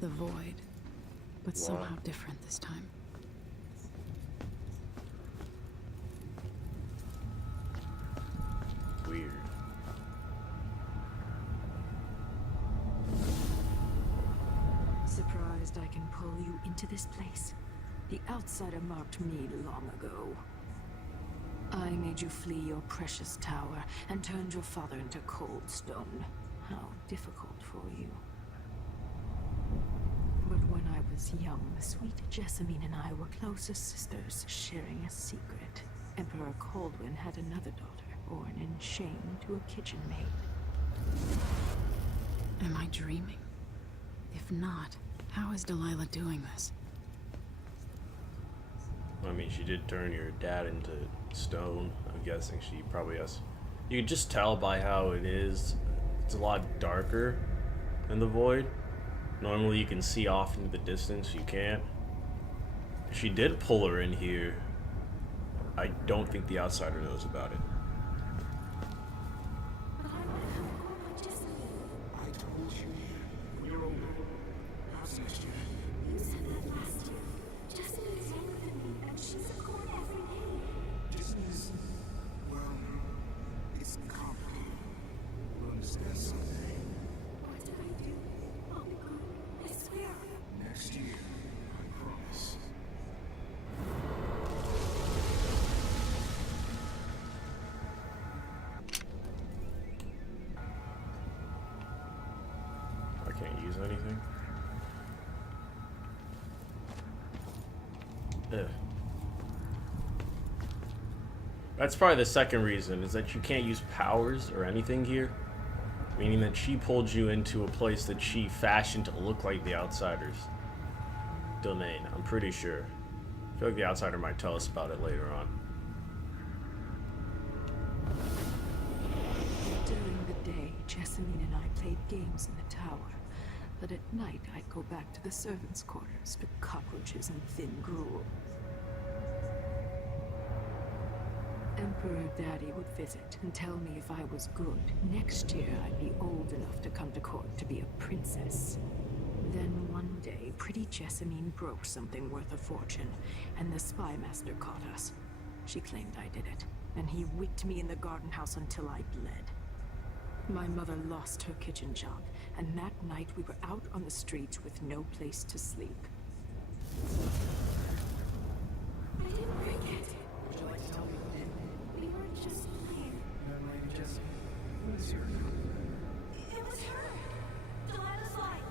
The void, but somehow different this time. Weird. Surprised I can pull you into this place? The outsider marked me long ago. I made you flee your precious tower and turned your father into cold stone. How difficult for you. But when I was young, sweet Jessamine and I were close as sisters, sharing a secret. Emperor Coldwin had another daughter, born in shame to a kitchen maid. Am I dreaming? If not, how is Delilah doing this? I mean, she did turn your dad into stone. I'm guessing she probably has. You can just tell by how it is. It's a lot darker than the void. Normally you can see off into the distance. You can't. She did pull her in here. I don't think the outsider knows about it. I told you when you're older. How's next year? You said that last year. Jessamine is younger than me, and she's a court every day. Jason is, well, it's complicated. We'll understand someday. What did I do? I'll be good. I swear. Next year, I promise. I can't use anything. Ugh. That's probably the second reason, is that you can't use powers or anything here. Meaning that she pulled you into a place that she fashioned to look like the outsider's domain. I'm pretty sure. I feel like the outsider might tell us about it later on. During the day, Jessamine and I played games in the tower. But at night, I'd go back to the servants' quarters to cockroaches and thin gruel. Emperor Daddy would visit and tell me if I was good. Next year, I'd be old enough to come to court to be a princess. Then one day, pretty Jessamine broke something worth a fortune, and the spy master caught us. She claimed I did it, and he whipped me in the garden house until I bled. My mother lost her kitchen job, and that night we were out on the streets with no place to sleep. I didn't break it. Would you like to tell me who did? We were just playing. Young lady Jessie, who is your name? It was her. Delilah's lie.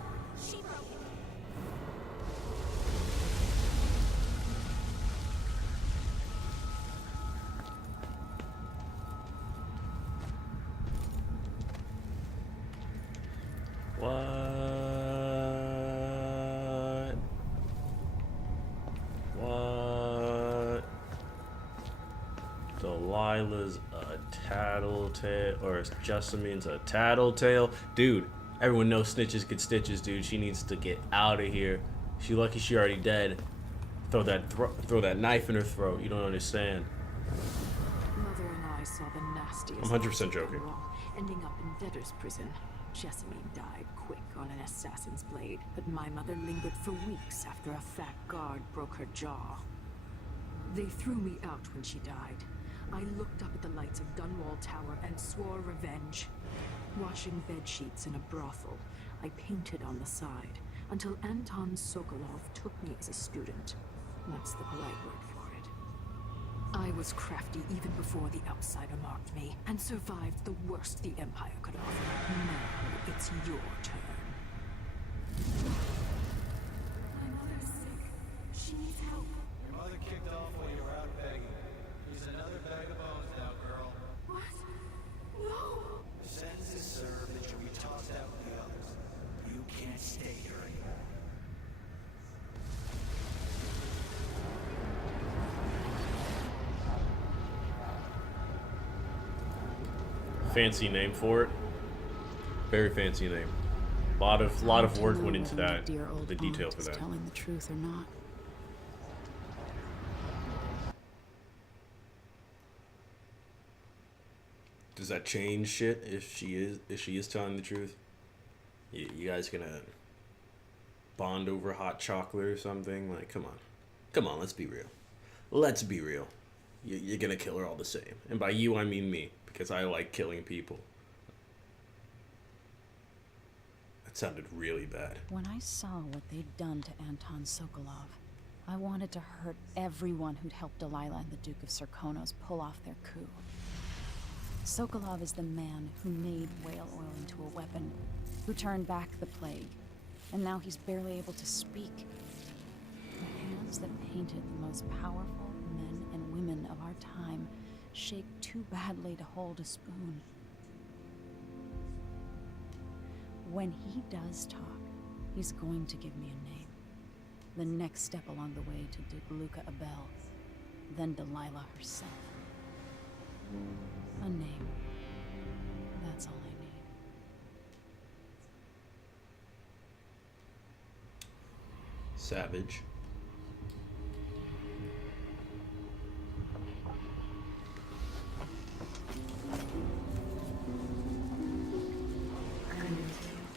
She broke it. What? Delilah's a tattletale, or Jessamine's a tattletale? Dude, everyone knows snitches get stitches, dude. She needs to get out of here. She lucky she already dead. Throw that knife in her throat. You don't understand. Mother and I saw the nastiest. I'm 100% joking. Ending up in debtor's prison. Jessamine died quick on an assassin's blade, but my mother lingered for weeks after a fat guard broke her jaw. They threw me out when she died. I looked up at the lights of Dunwall Tower and swore revenge. Washing bed sheets in a brothel, I painted on the side until Anton Sokolov took me as a student. That's the polite word for it. I was crafty even before the outsider marked me, and survived the worst the Empire could offer. Now it's your turn. My mother's sick. She needs help. Your mother kicked off while you were out begging. Here's another bag of bones now, girl. What? No! The sentence is served that you'll be tossed out with the others. You can't stay here anymore. Fancy name for it. Very fancy name. Lot of work went into that. The detail for that. Telling the truth or not. Does that change shit if she is telling the truth? You guys gonna bond over hot chocolate or something. Like, come on. Come on, let's be real. Let's be real. You're gonna kill her all the same. And by you, I mean me, because I like killing people. That sounded really bad. When I saw what they'd done to Anton Sokolov, I wanted to hurt everyone who'd helped Delilah and the Duke of Serkonos pull off their coup. Sokolov is the man who made whale oil into a weapon, who turned back the plague, and now he's barely able to speak. The hands that painted the most powerful men and women of our time shake too badly to hold a spoon. When he does talk, he's going to give me a name. The next step along the way to Duke Luca Abel, then Delilah herself. A name. That's all I need. Savage.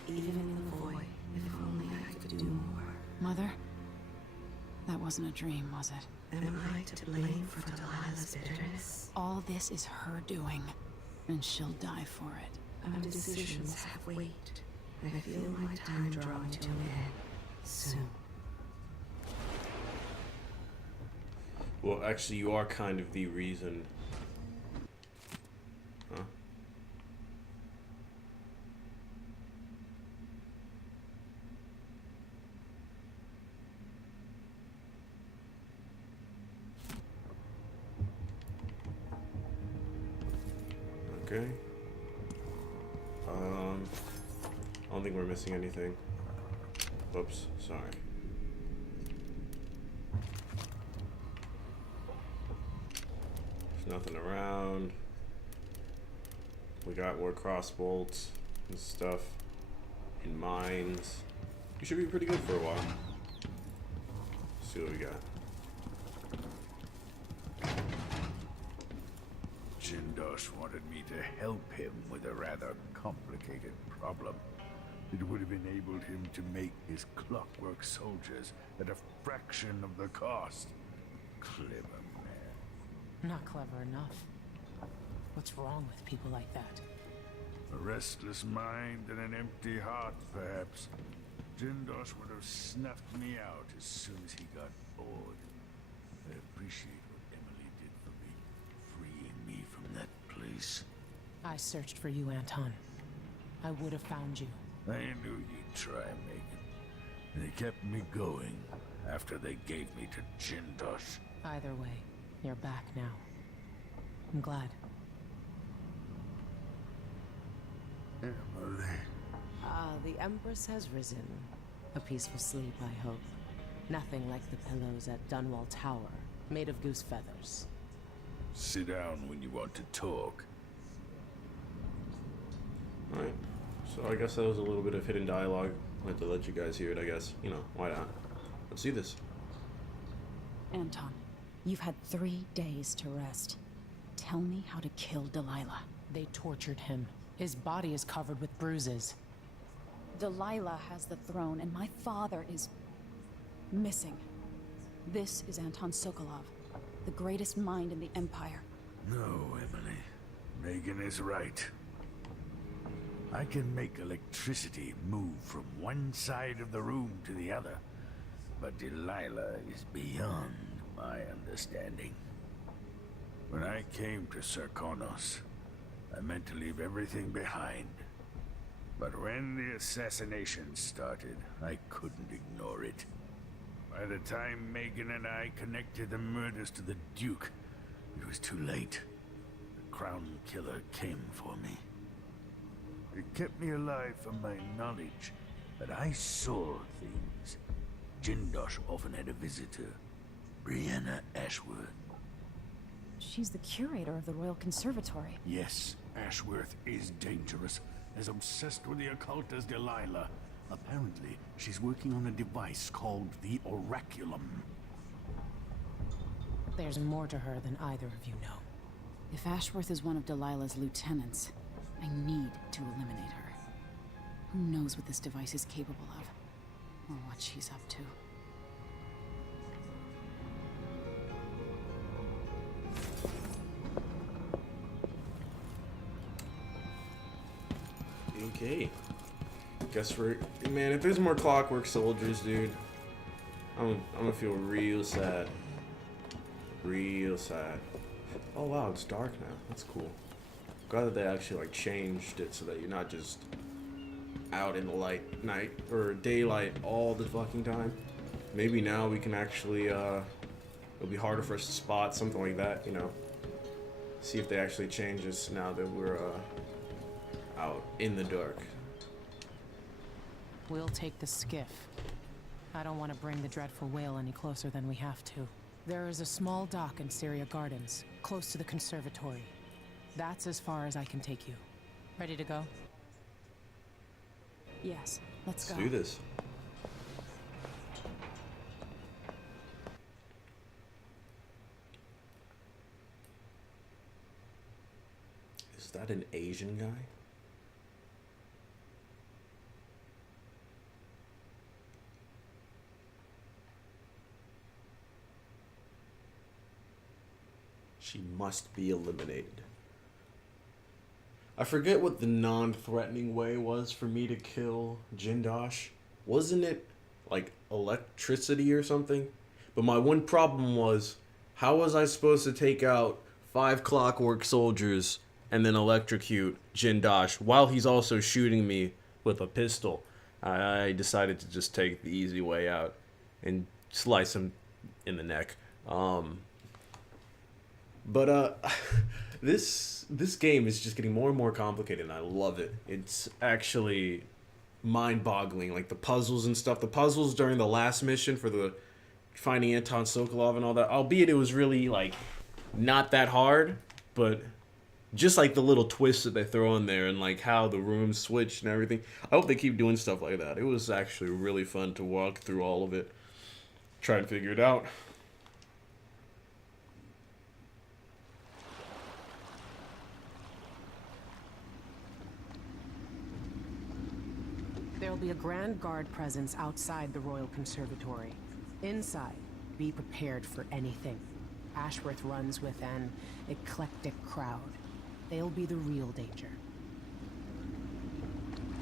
Even the void, if only I could do more. Mother? That wasn't a dream, was it? Am I to blame for Delilah's bitterness? All this is her doing, and she'll die for it. Our decisions have weight. I feel my time drawing to an end soon. Well, actually, you are kind of the reason. Huh? Okay. I don't think we're missing anything. Whoops, sorry. There's nothing around. We got more crossbolts and stuff in mines. We should be pretty good for a while. Let's see what we got. Jindosh wanted me to help him with a rather complicated problem. It would have enabled him to make his clockwork soldiers at a fraction of the cost. Clever man. Not clever enough. What's wrong with people like that? A restless mind and an empty heart, perhaps. Jindosh would have snuffed me out as soon as he got bored. I appreciate what Emily did for me, freeing me from that place. I searched for you, Anton. I would have found you. I knew you'd try, Megan. And they kept me going after they gave me to Jindosh. Either way, you're back now. I'm glad. Emily. Ah, the Empress has risen. A peaceful sleep, I hope. Nothing like the pillows at Dunwall Tower, made of goose feathers. Sit down when you want to talk. Alright. So I guess that was a little bit of hidden dialogue. I had to let you guys hear it, I guess. You know, why not? Let's do this. Anton, you've had 3 days to rest. Tell me how to kill Delilah. They tortured him. His body is covered with bruises. Delilah has the throne, and my father is missing. This is Anton Sokolov, the greatest mind in the Empire. No, Emily. Megan is right. I can make electricity move from one side of the room to the other, but Delilah is beyond my understanding. When I came to Serkonos, I meant to leave everything behind. But when the assassination started, I couldn't ignore it. By the time Megan and I connected the murders to the Duke, it was too late. The Crown Killer came for me. It kept me alive from my knowledge, but I saw things. Jindosh often had a visitor, Brianna Ashworth. She's the curator of the Royal Conservatory. Yes, Ashworth is dangerous, as obsessed with the occult as Delilah. Apparently, she's working on a device called the Oraculum. There's more to her than either of you know. If Ashworth is one of Delilah's lieutenants, I need to eliminate her. Who knows what this device is capable of? or what she's up to. Okay. Guess we're... Man, if there's more Clockwork Soldiers, dude, I'm gonna feel real sad. Real sad. Oh wow, it's dark now. That's cool. Glad that they actually like changed it so that you're not just out in the night or daylight all the fucking time. Maybe now we can actually it'll be harder for us to spot something like that, you know. See if they actually change us now that we're out in the dark. We'll take the skiff. I don't want to bring the dreadful whale any closer than we have to. There is a small dock in Syria Gardens, close to the conservatory. That's as far as I can take you. Ready to go? Yes, let's go. Do this. Is that an Asian guy? She must be eliminated. I forget what the non-threatening way was for me to kill Jindosh. Wasn't it like electricity or something? But my one problem was, how was I supposed to take out 5 Clockwork Soldiers and then electrocute Jindosh while he's also shooting me with a pistol? I decided to just take the easy way out and slice him in the neck. But this game is just getting more and more complicated, and I love it. It's actually mind-boggling, like the puzzles and stuff. The puzzles during the last mission for the finding Anton Sokolov and all that, albeit it was really like not that hard, but just like the little twists that they throw in there and like how the rooms switch and everything. I hope they keep doing stuff like that. It was actually really fun to walk through all of it, try and figure it out. There'll be a Grand Guard presence outside the Royal Conservatory. Inside, be prepared for anything. Ashworth runs with an eclectic crowd. They'll be the real danger.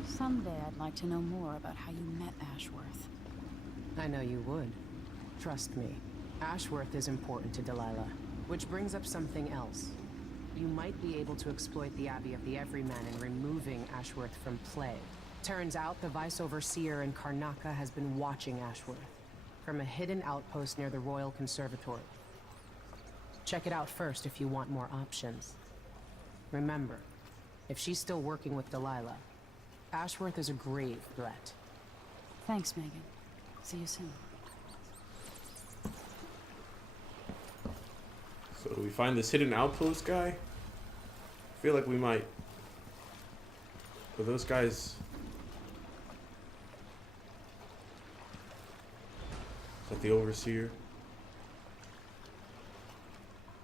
Someday I'd like to know more about how you met Ashworth. I know you would. Trust me. Ashworth is important to Delilah. Which brings up something else. You might be able to exploit the Abbey of the Everyman in removing Ashworth from play. Turns out the Vice Overseer in Karnaca has been watching Ashworth from a hidden outpost near the Royal Conservatory. Check it out first if you want more options. Remember, if she's still working with Delilah, Ashworth is a grave threat. Thanks, Megan. See you soon. So we find this hidden outpost guy. I feel like we might. But those guys. Is that the overseer?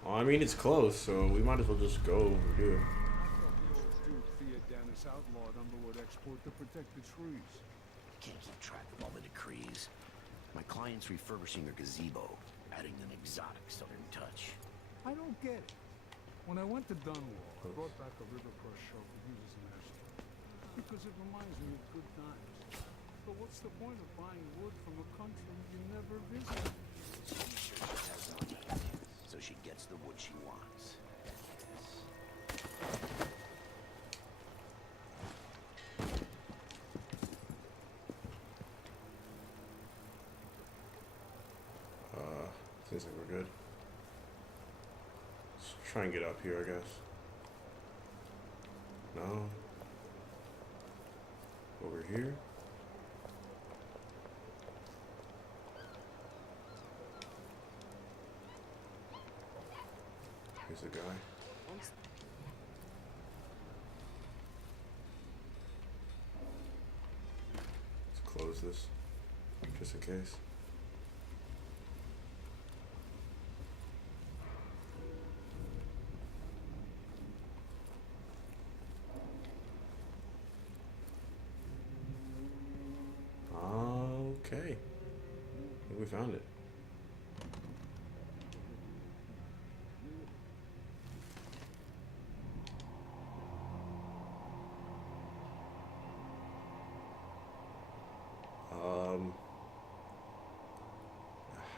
Well, I mean, it's close, so we might as well just go and do it. Outlawed underwood export to protect the trees. Can't keep track of all the decrees. My client's refurbishing her gazebo, adding an exotic southern touch. I don't get it. When I went to Dunwall, I brought back a river crush shovel used as an ashtray because it reminds me of good times. But what's the point of buying wood from a country you never visited? She sure has money, so she gets the wood she wants. Seems like we're good. Let's try and get up here, I guess. No. Over here. Here's a guy. Let's close this, just in case. Okay. we found it.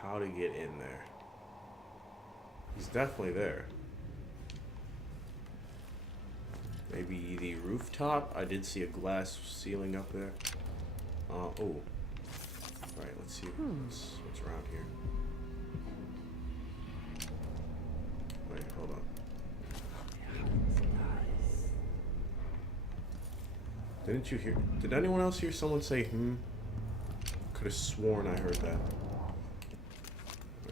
How to get in there? He's definitely there. Maybe the rooftop? I did see a glass ceiling up there. Oh. Alright, let's see what's around here. Wait, hold on. Didn't you hear? Did anyone else hear someone say, hmm? Could have sworn I heard that.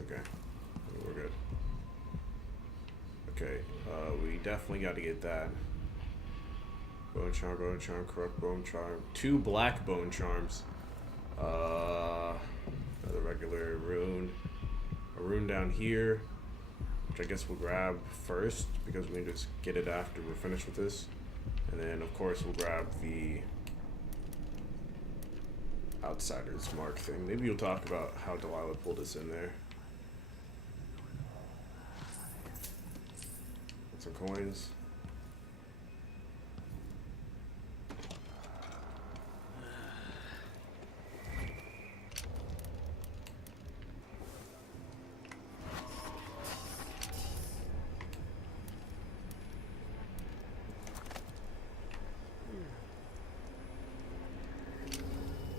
Okay. We're good. Okay, we definitely got to get that. Bone charm, corrupt bone charm. 2 black bone charms. Another regular rune. A rune down here, which I guess we'll grab first because we can just get it after we're finished with this. And then, of course, we'll grab the Outsider's Mark thing. Maybe you'll talk about how Delilah pulled us in there. Get some coins.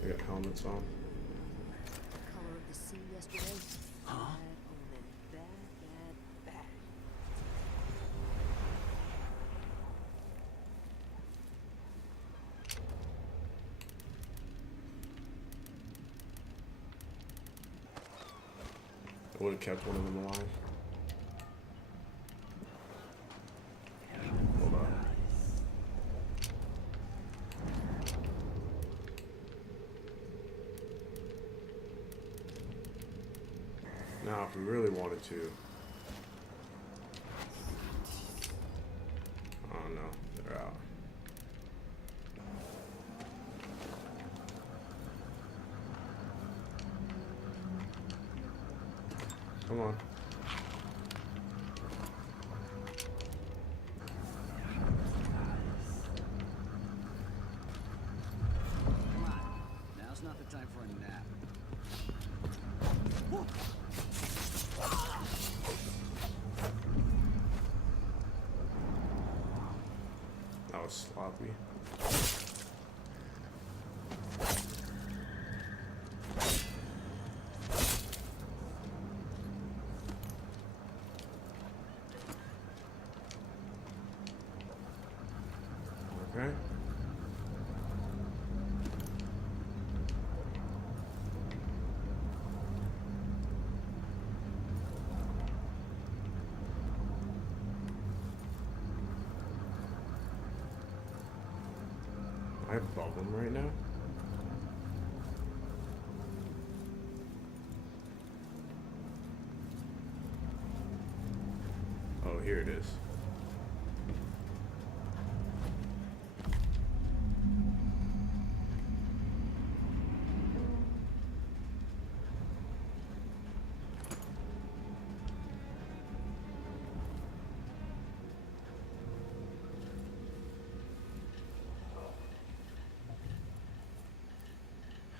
We got helmets on. Color of the sea yesterday. Huh? Bad. I would have kept one of them alive. Hold on. Now, if we really wanted to. Oh no, they're out. Come on. Now's not the time for a nap. That was sloppy. Okay. Am I above them right now? Oh, here it is.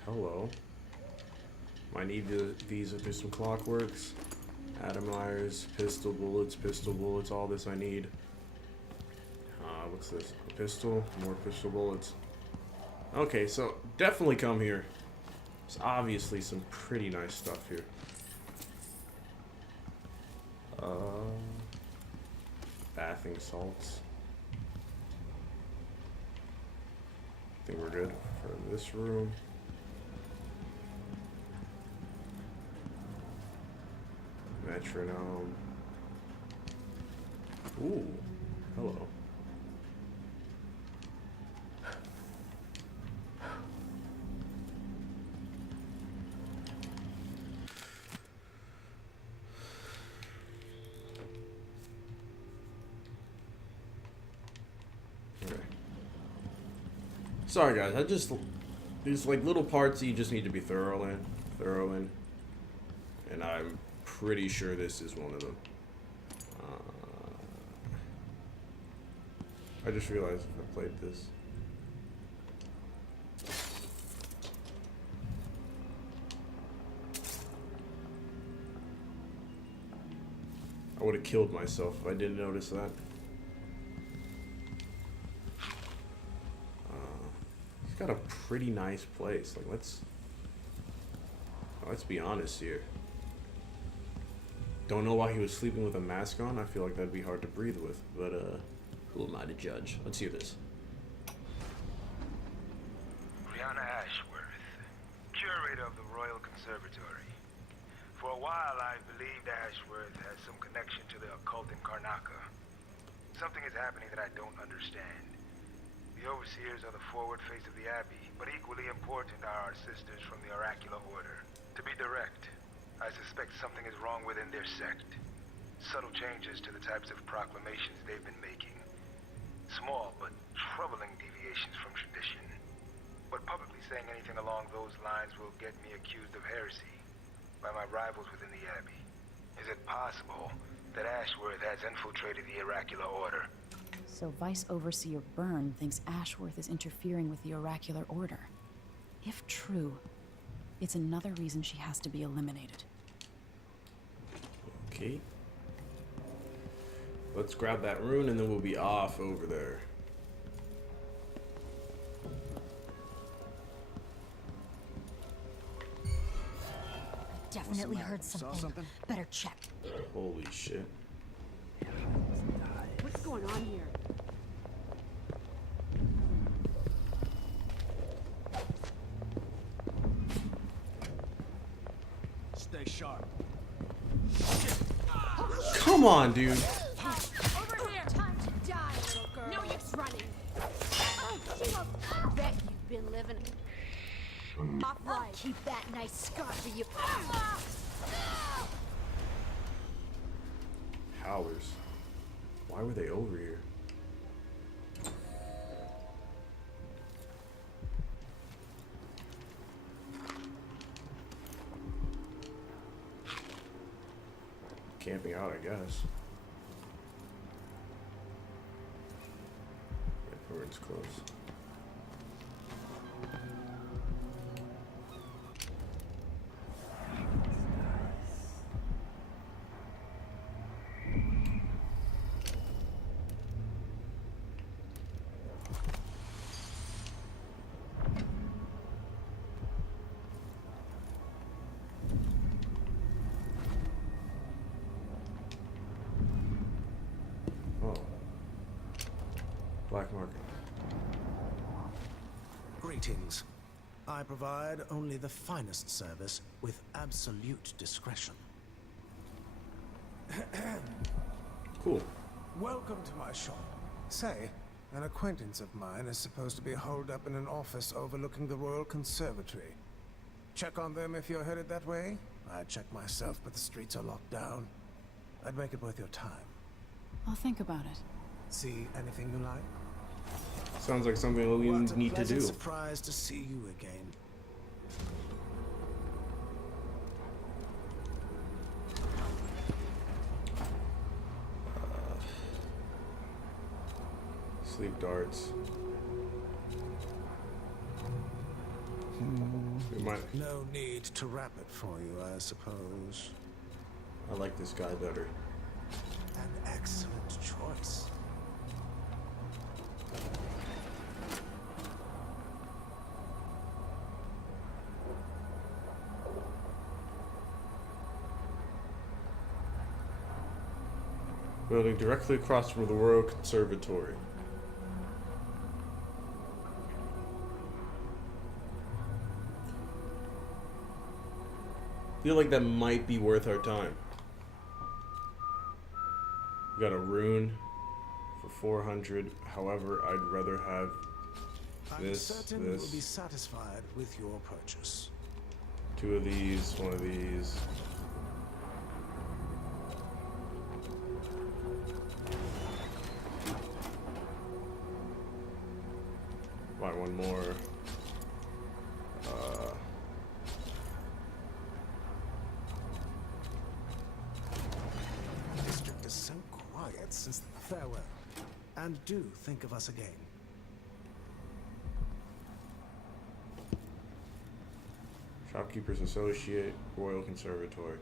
Hello. Might need these if there's some clockworks. Atomizers, pistol bullets, all this I need. What's this? A pistol, more pistol bullets. Okay, so definitely come here. There's obviously some pretty nice stuff here. Bathing salts. I think we're good for this room. Metronome. Ooh, hello. Okay. Sorry guys, there's like little parts that you just need to be thorough in. And I'm pretty sure this is one of them. I just realized if I played this. I would have killed myself if I didn't notice that. He's got a pretty nice place. Like, let's be honest here. Don't know why he was sleeping with a mask on. I feel like that'd be hard to breathe with, but who am I to judge? Let's hear this. Brianna Ashworth, curator of the Royal Conservatory. For a while, I believed Ashworth has some connection to the occult in Karnaca. Something is happening that I don't understand. The overseers are the forward face of the Abbey, but equally important are our sisters from the Oracular Order. To be direct, I suspect something is wrong within their sect. Subtle changes to the types of proclamations they've been making. Small but troubling deviations from tradition. But publicly saying anything along those lines will get me accused of heresy by my rivals within the Abbey. Is it possible that Ashworth has infiltrated the Oracular Order? So Vice Overseer Byrne thinks Ashworth is interfering with the Oracular Order. If true, it's another reason she has to be eliminated. Okay. Let's grab that rune and then we'll be off over there. Definitely heard something. Better check. Holy shit. What's going on here? Stay sharp. Come on, dude. Over here! Time to die, little girl. No use running. Bet you've been living off life. Keep that nice scar for you. Howlers. Why were they over here? Camping out, I guess. Everyone's close. Black market. Greetings. I provide only the finest service with absolute discretion. Cool. Welcome to my shop. Say, an acquaintance of mine is supposed to be holed up in an office overlooking the Royal Conservatory. Check on them if you're headed that way. I'd check myself, but the streets are locked down. I'd make it worth your time. I'll think about it. See anything you like? Sounds like something we What a need to do. pleasant surprise to see you again. Sleep darts. We might. No need to wrap it for you, I suppose. I like this guy better. An excellent choice. Building directly across from the Royal Conservatory. Feel like that might be worth our time. We got a rune for 400. However, I'd rather have I'm this, certain you will be this, satisfied with your purchase. 2 of these, 1 of these. Buy 1 more. Farewell. And do think of us again. Shopkeeper's Associate, Royal Conservatory.